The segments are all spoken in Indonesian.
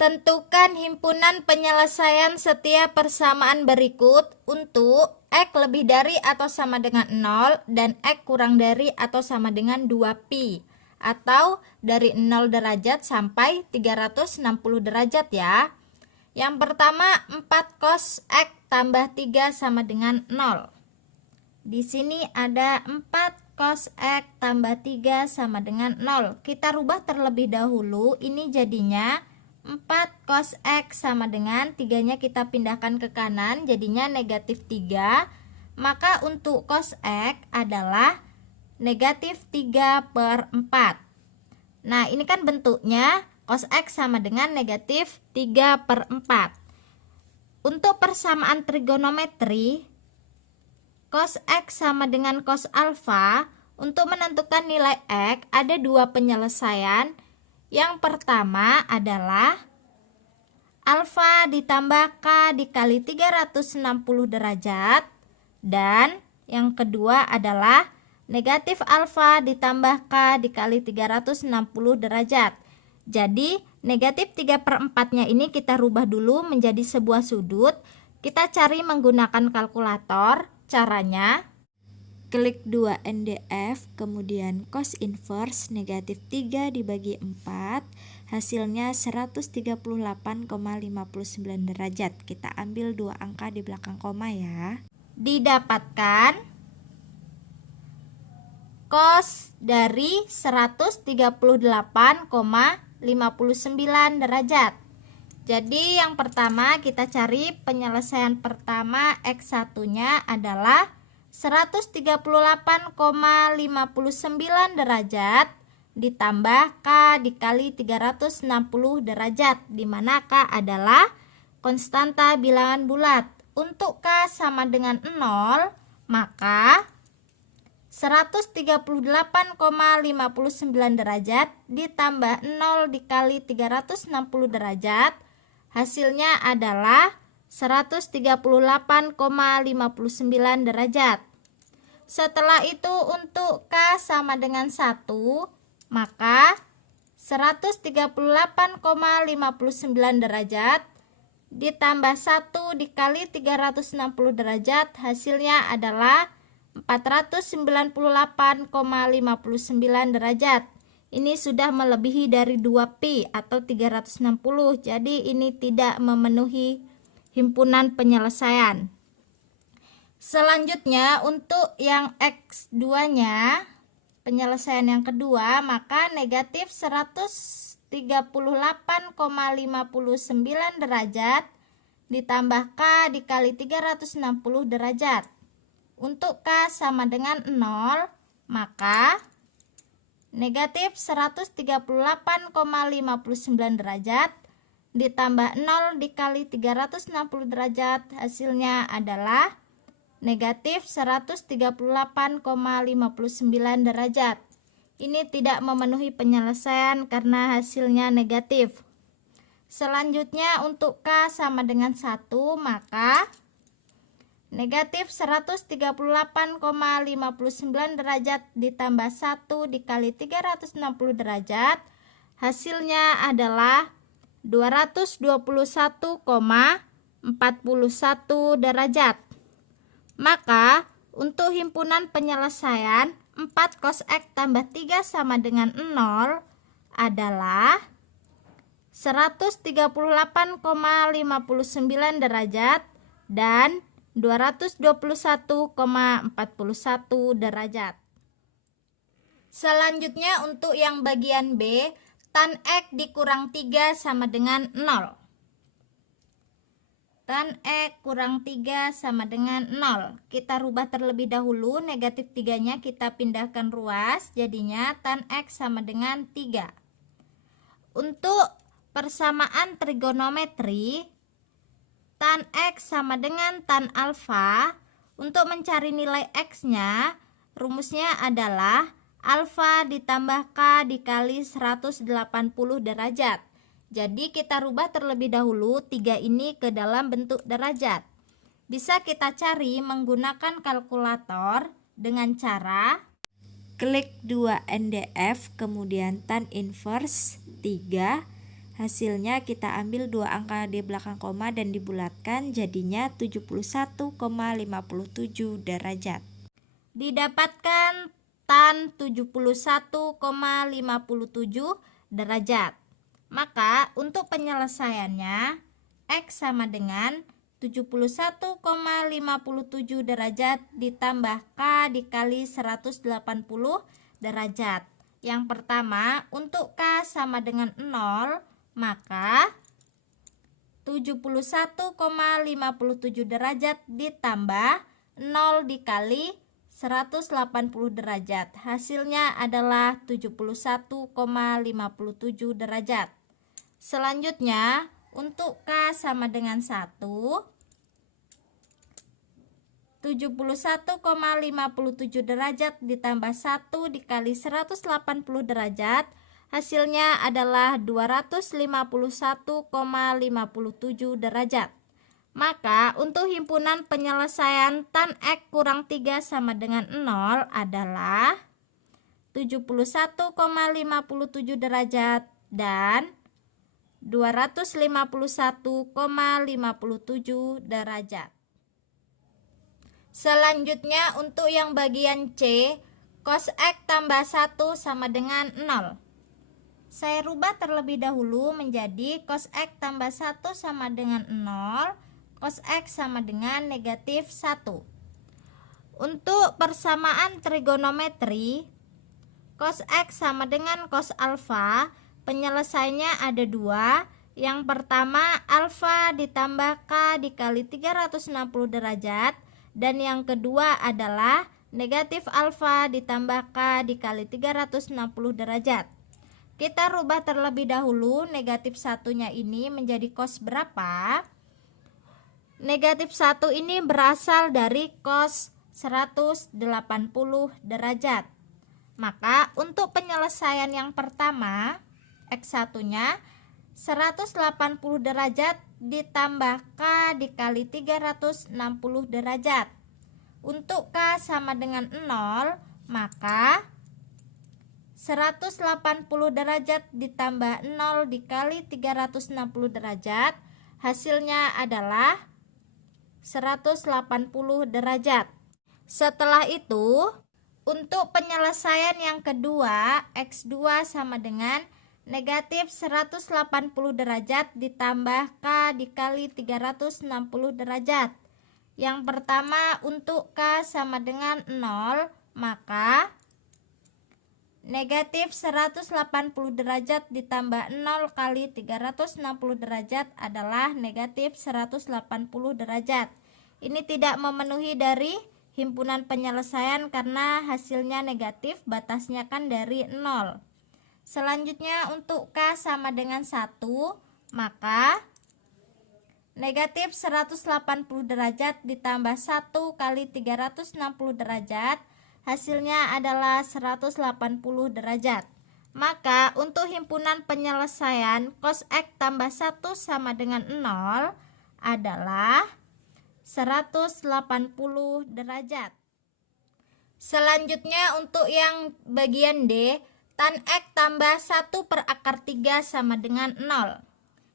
Tentukan himpunan penyelesaian setiap persamaan berikut untuk X lebih dari atau sama dengan 0 dan X kurang dari atau sama dengan 2pi atau dari 0 derajat sampai 360 derajat ya. Yang pertama 4 cos X tambah 3 sama dengan 0. Di sini ada 4 cos X tambah 3 sama dengan 0. Kita rubah terlebih dahulu, ini jadinya 4 cos X sama dengan 3-nya kita pindahkan ke kanan, jadinya negatif 3. Maka untuk cos X adalah negatif 3/4. Nah, ini kan bentuknya cos X sama dengan negatif 3/4. Untuk persamaan trigonometri, cos X sama dengan cos alfa, untuk menentukan nilai X ada dua penyelesaian. Yang pertama adalah alfa ditambah K dikali 360 derajat. Dan yang kedua adalah negatif alfa ditambah K dikali 360 derajat. Jadi negatif 3/4-nya ini kita rubah dulu menjadi sebuah sudut. Kita cari menggunakan kalkulator. Caranya, klik 2 NDF, kemudian cos inverse negatif 3 dibagi 4, hasilnya 138,59 derajat. Kita ambil dua angka di belakang koma ya. Didapatkan cos dari 138,59 derajat. Jadi yang pertama kita cari penyelesaian pertama X1-nya adalah 138,59 derajat ditambah K dikali 360 derajat, di mana K adalah konstanta bilangan bulat. Untuk K sama dengan 0, maka 138,59 derajat ditambah 0 dikali 360 derajat, hasilnya adalah 138,59 derajat. Setelah itu untuk K sama dengan 1, maka 138,59 derajat ditambah 1 dikali 360 derajat, hasilnya adalah 498,59 derajat. Ini sudah melebihi dari 2pi atau 360. Jadi ini tidak memenuhi himpunan penyelesaian. Selanjutnya untuk yang X2-nya, penyelesaian yang kedua, maka negatif 138,59 derajat ditambah K dikali 360 derajat. Untuk K sama dengan 0, maka negatif 138,59 derajat ditambah 0 dikali 360 derajat, hasilnya adalah negatif 138,59 derajat. Ini tidak memenuhi penyelesaian karena hasilnya negatif. Selanjutnya untuk K sama dengan 1, maka negatif 138,59 derajat ditambah 1 dikali 360 derajat, hasilnya adalah 221,41 derajat. Maka untuk himpunan penyelesaian 4 cos X tambah 3 sama dengan 0 adalah 138,59 derajat dan 221,41 derajat. Selanjutnya untuk yang bagian B, tan X dikurang 3 sama dengan 0. Tan X kurang 3 sama dengan 0. Kita rubah terlebih dahulu, negatif 3-nya kita pindahkan ruas, jadinya tan X sama dengan 3. Untuk persamaan trigonometri, tan X sama dengan tan alfa. Untuk mencari nilai X-nya, rumusnya adalah alfa ditambah K dikali 180 derajat. Jadi kita rubah terlebih dahulu 3 ini ke dalam bentuk derajat. Bisa kita cari menggunakan kalkulator dengan cara klik 2 NDF, kemudian tan inverse 3, Hasilnya kita ambil dua angka di belakang koma dan dibulatkan, jadinya 71,57 derajat. Didapatkan tan 71,57 derajat. Maka untuk penyelesaiannya X sama dengan 71,57 derajat ditambah K dikali 180 derajat. Yang pertama, untuk K sama dengan 0, maka 71,57 derajat ditambah 0 dikali 180 derajat. Hasilnya adalah 71,57 derajat. Selanjutnya, untuk K sama dengan 1, 71,57 derajat ditambah 1 dikali 180 derajat, hasilnya adalah 251,57 derajat. Maka untuk himpunan penyelesaian tan X kurang 3 sama dengan 0 adalah 71,57 derajat dan 251,57 derajat. Selanjutnya untuk yang bagian C, cos X tambah 1 sama dengan 0. Saya rubah terlebih dahulu menjadi cos X tambah 1 sama dengan 0, cos X sama dengan negatif 1. Untuk persamaan trigonometri, cos X sama dengan cos alfa, penyelesaiannya ada dua. Yang pertama, alfa ditambah K dikali 360 derajat. Dan yang kedua adalah negatif alfa ditambah K dikali 360 derajat. Kita rubah terlebih dahulu negatif satunya ini menjadi cos berapa? Negatif 1 ini berasal dari cos 180 derajat. Maka untuk penyelesaian yang pertama, X1 nya 180 derajat ditambah K dikali 360 derajat. Untuk K sama dengan 0, maka 180 derajat ditambah 0 dikali 360 derajat, hasilnya adalah 180 derajat. Setelah itu, untuk penyelesaian yang kedua, X2 sama dengan negatif 180 derajat ditambah K dikali 360 derajat. Yang pertama, untuk K sama dengan 0, maka negatif 180 derajat ditambah 0 kali 360 derajat adalah negatif 180 derajat. Ini tidak memenuhi dari himpunan penyelesaian karena hasilnya negatif, batasnya kan dari 0. Selanjutnya untuk K sama dengan 1, maka negatif 180 derajat ditambah 1 kali 360 derajat, hasilnya adalah 180 derajat. Maka untuk himpunan penyelesaian cos X tambah 1 sama dengan 0 adalah 180 derajat. Selanjutnya untuk yang bagian D, tan X tambah 1 per akar 3 sama dengan 0.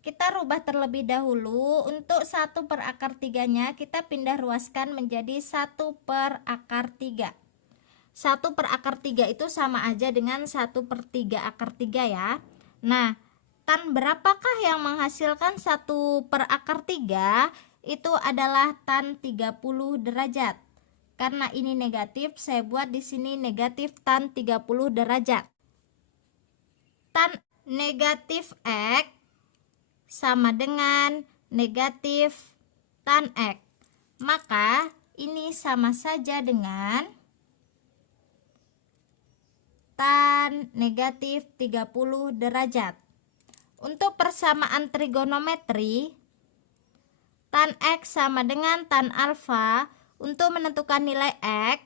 Kita rubah terlebih dahulu. Untuk 1 per akar 3-nya kita pindah ruaskan menjadi 1 per akar 3. 1 per akar 3 itu sama aja dengan 1 per 3 akar 3 ya. Nah, tan berapakah yang menghasilkan 1 per akar 3? Itu adalah tan 30 derajat. Karena ini negatif, saya buat di sini negatif tan 30 derajat. Tan negatif X sama dengan negatif tan X. Maka ini sama saja dengan tan negatif 30 derajat. Untuk persamaan trigonometri, tan X sama dengan tan alfa. Untuk menentukan nilai X,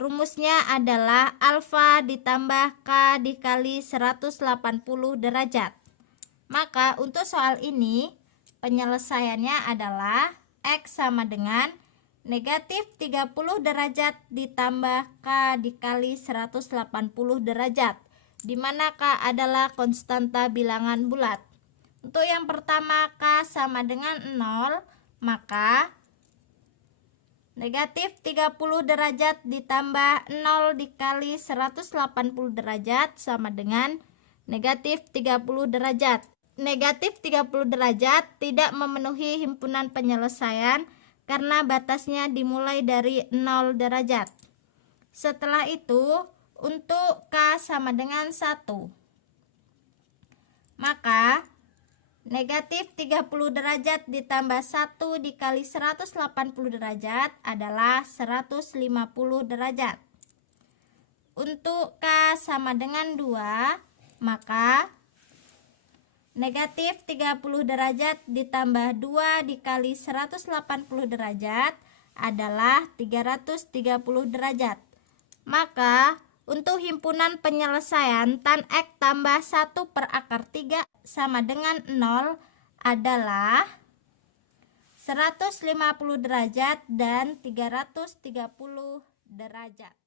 rumusnya adalah alfa ditambah K dikali 180 derajat. Maka untuk soal ini penyelesaiannya adalah X sama dengan negatif 30 derajat ditambah K dikali 180 derajat, di mana K adalah konstanta bilangan bulat. Untuk yang pertama K sama dengan 0, maka negatif 30 derajat ditambah 0 dikali 180 derajat sama dengan negatif 30 derajat. Negatif 30 derajat tidak memenuhi himpunan penyelesaian karena batasnya dimulai dari 0 derajat. Setelah itu, untuk K sama dengan 1, maka negatif 30 derajat ditambah 1 dikali 180 derajat adalah 150 derajat. Untuk K sama dengan 2, maka negatif 30 derajat ditambah 2 dikali 180 derajat adalah 330 derajat. Maka untuk himpunan penyelesaian tan X tambah 1 per akar 3 sama dengan 0 adalah 150 derajat dan 330 derajat.